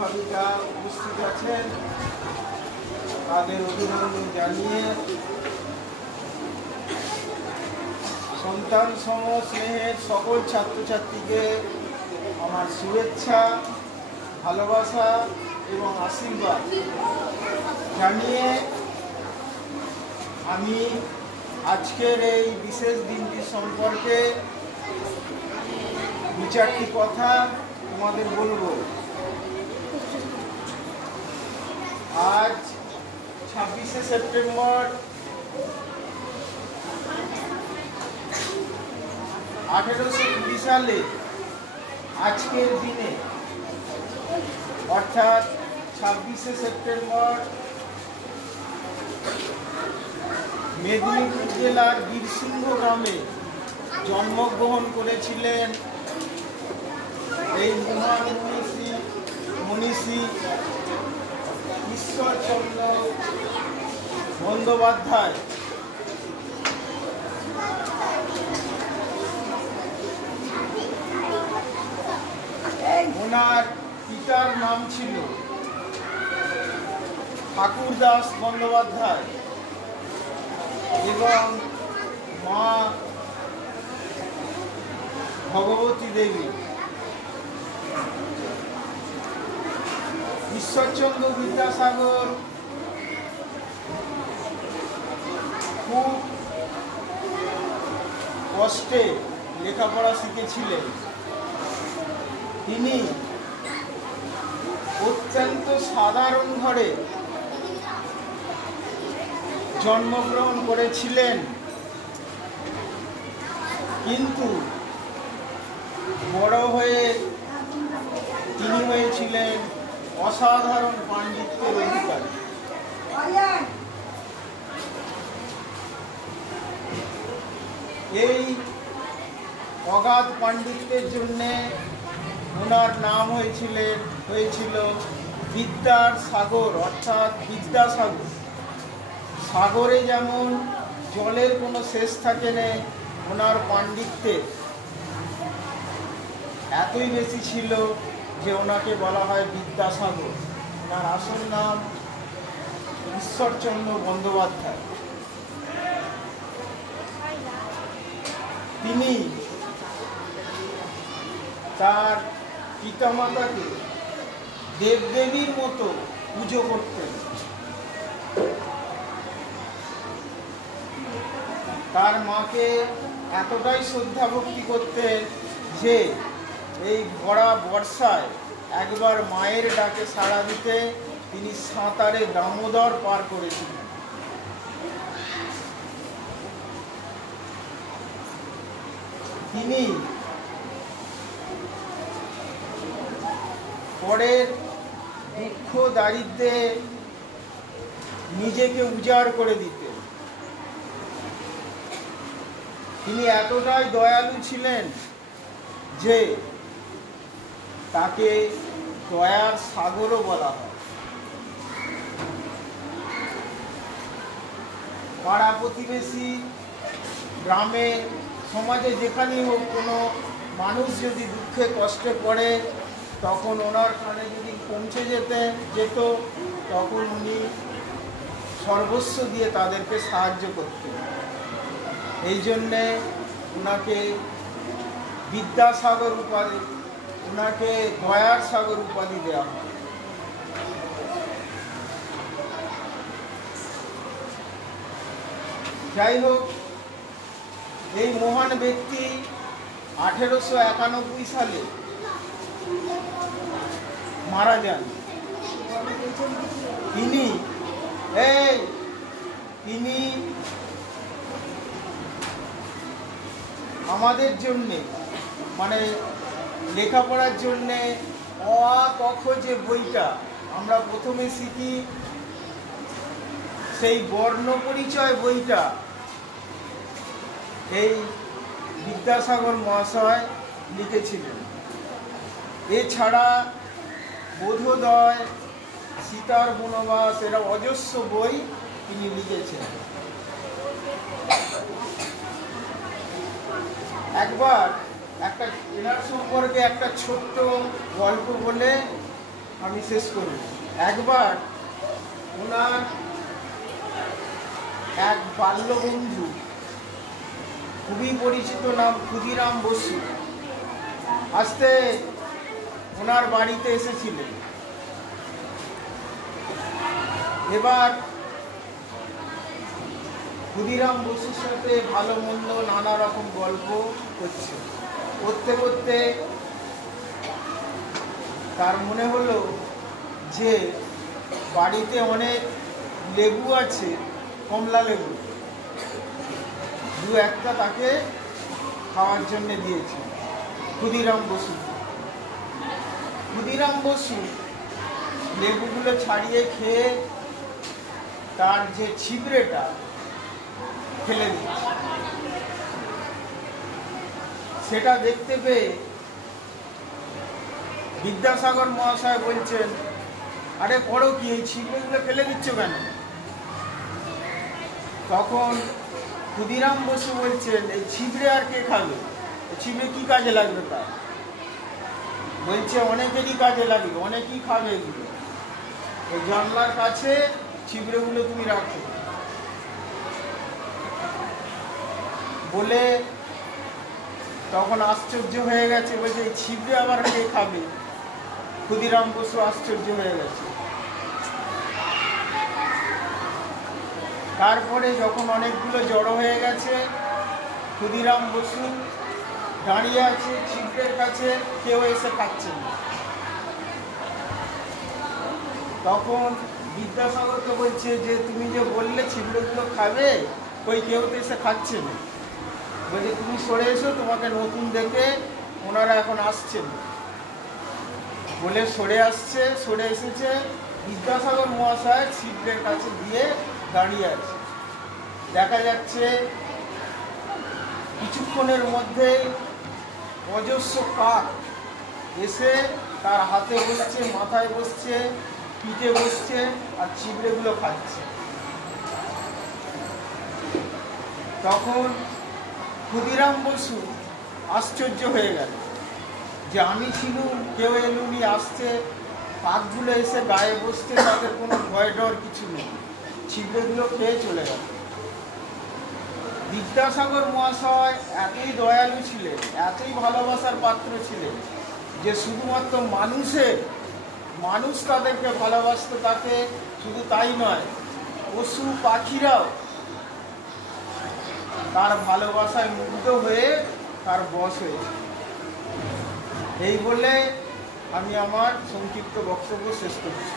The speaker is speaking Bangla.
ভাবিকা উপস্থিত আছেন, তাদের অভিনন্দন জানিয়ে সন্তান সম স্নেহের সকল ছাত্রছাত্রীকে আমার শুভেচ্ছা, ভালোবাসা এবং আশীর্বাদ জানিয়ে আমি আজকের এই বিশেষ দিনটি সম্পর্কে দু চারটি কথা তোমাদের বলবো। আজ 26শে সেপ্টেম্বর 1820 সালে আজকের দিনে অর্থাৎ 26শে সেপ্টেম্বর মেদিনীপুর জেলার বীরসিংহ গ্রামে জন্মগ্রহণ করেছিলেন এই মহান মনীষী ঈশ্বরচন্দ্র বন্দ্যোপাধ্যায়। ওনার পিতার নাম ছিল ঠাকুরদাস বন্দ্যোপাধ্যায় এবং মা ভগবতী দেবী। ঈশ্বরচন্দ্র বিদ্যাসাগর খুব কষ্টে লেখাপড়া শিখেছিলেন। তিনি অত্যন্ত সাধারণ ঘরে জন্মগ্রহণ করেছিলেন, কিন্তু বড় হয়ে তিনি হয়েছিলেন অসাধারণ পাণ্ডিত্যের অধিকারী। এই অগাধ পাণ্ডিত্যের জন্যে ওনার নাম হয়েছিল বিদ্যার সাগর, অর্থাৎ বিদ্যাসাগর। সাগরে যেমন জলের কোনো শেষ থাকে না, ওনার পাণ্ডিত্যে এতই বেশি ছিল যে ওনাকে বলা হয় বিদ্যাসাগর। ওনার আসল নাম ঈশ্বরচন্দ্র বন্দ্যোপাধ্যায়। তিনি তার পিতামাতাকে দেবদেবীর মতো পুজো করতেন। তার মাকে এতটাই শ্রদ্ধা ভক্তি করতেন যে এই ভরা বর্ষায় একবার মায়ের ডাকে সাড়া দিতে তিনি সাঁতারে দামোদর পার করেছিলেন। তিনি পরের দুঃখ দারিদ্র্যে নিজেকে উজাড় করে দিতেন। তিনি এতটাই দয়ালু ছিলেন যে তাকে দয়ার সাগরও বলা হয়। পাড়া প্রতিবেশী, গ্রামে, সমাজে যেখানেই হোক কোনো মানুষ যদি দুঃখে কষ্টে পড়ে, তখন ওনার কানে যদি পৌঁছে যেত তখন উনি সর্বস্ব দিয়ে তাদেরকে সাহায্য করতেন। এই জন্যে ওনাকে বিদ্যাসাগর উপাধি, ওনাকে দয়ার সাগর উপাধি দেওয়া হয়। যাই হোক, এই মহান ব্যক্তি 1891 সালে মারা যান। তিনি আমাদের জন্যে, মানে লেখাপড়ার জন্যে অ আ ক খ যে বইটা আমরা প্রথমে শিখি, সেই বর্ণ পরিচয় বইটা এই বিদ্যাসাগর মহাশয় লিখেছিলেন। এছাড়া বোধোদয়, সীতার বনবাস, এরা অজস্র বই তিনি লিখেছেন। একবার একটা এনার সম্পর্কে একটা ছোট্ট গল্প বলে আমি শেষ করব। একবার ওনার এক বাল্যবন্ধু, খুবই পরিচিত নাম ক্ষুদিরাম বসু, আসতে ওনার বাড়িতে এসেছিলেন। এবার ক্ষুদিরাম বসুর সাথে ভালো মন্দ নানা রকম গল্প করতে করতে তার মনে হলো যে বাড়িতে অনেক লেবু আছে, কমলা লেবু, দু একটা তাকে খাওয়ার জন্য দিয়েছে ক্ষুদিরাম বসু। ক্ষুদিরাম বসু লেবুগুলো ছাড়িয়ে খেয়ে তার যে ছিবড়েটা ফেলে দিচ্ছে, সেটা দেখতে পেয়ে বিদ্যাসাগর মহাশয় বলছেন, আরে করো কি, এই ছিবড়েগুলো ফেলে দিচ্ছ কেন? তখন ক্ষুদিরাম বসু বলছেন, এই ছিবড়ে আর কে খাবে? ছিবড়ে কি কাজে লাগবে তার? বলছে অনেকেরই কাজে লাগবে, অনেকেই খাবে এগুলো, এই জানলার কাছে ছিবড়েগুলো তুমি রাখো। বলে তখন আশ্চর্য হয়ে গেছে, বলছে এই ছিবড়ে আবার কে খাবে? ক্ষুদিরাম বসু আশ্চর্য হয়ে গেছে। তারপরে যখন অনেকগুলো জড়ো হয়ে গেছে, ক্ষুদিরাম বসু দাঁড়িয়ে আছে ছিবড়ের কাছে, কেউ এসে খাচ্ছে না। তখন বিদ্যাসাগরকে বলছে যে তুমি যে বললে ছিবড়েগুলো খাবে, ওই কেউ তো এসে খাচ্ছে না। বলছে তুমি সরে এসো, তোমাকে নতুন দেখে ওনারা এখন আসছেন। বলে সরে এসেছে। বিদ্যাসাগর মহাশয় ছিবড়ের কাছে গিয়ে দাঁড়িয়ে আছে। দেখা যাচ্ছে কিছুক্ষণের মধ্যেই অজস্র কাক এসে তার হাতে বসছে, মাথায় বসছে, পিঠে বসছে, আর ছিবড়েগুলো খাচ্ছে। তখন ক্ষুদিরাম বসু আশ্চর্য হয়ে গেল যে আমি ছিলুম, কেউ এলুনি, আসছে, কাকগুলো এসে গায়ে বসছে, তাদের কোনো ভয় ডর কিছু নেই, ছিবড়েগুলো খেয়ে চলে গেল। বিদ্যাসাগর মহাশয় এতই দয়ালু ছিলেন, এতই ভালোবাসার পাত্র ছিলেন যে শুধুমাত্র মানুষ তাদেরকে ভালোবাসত, তাকে শুধু তাই নয়, পশু পাখিরাও তার ভালোবাসায় মুগ্ধ হয়ে তার বশ হয়েছে। এই বলে আমি আমার সংক্ষিপ্ত বক্তব্য শেষ করছি।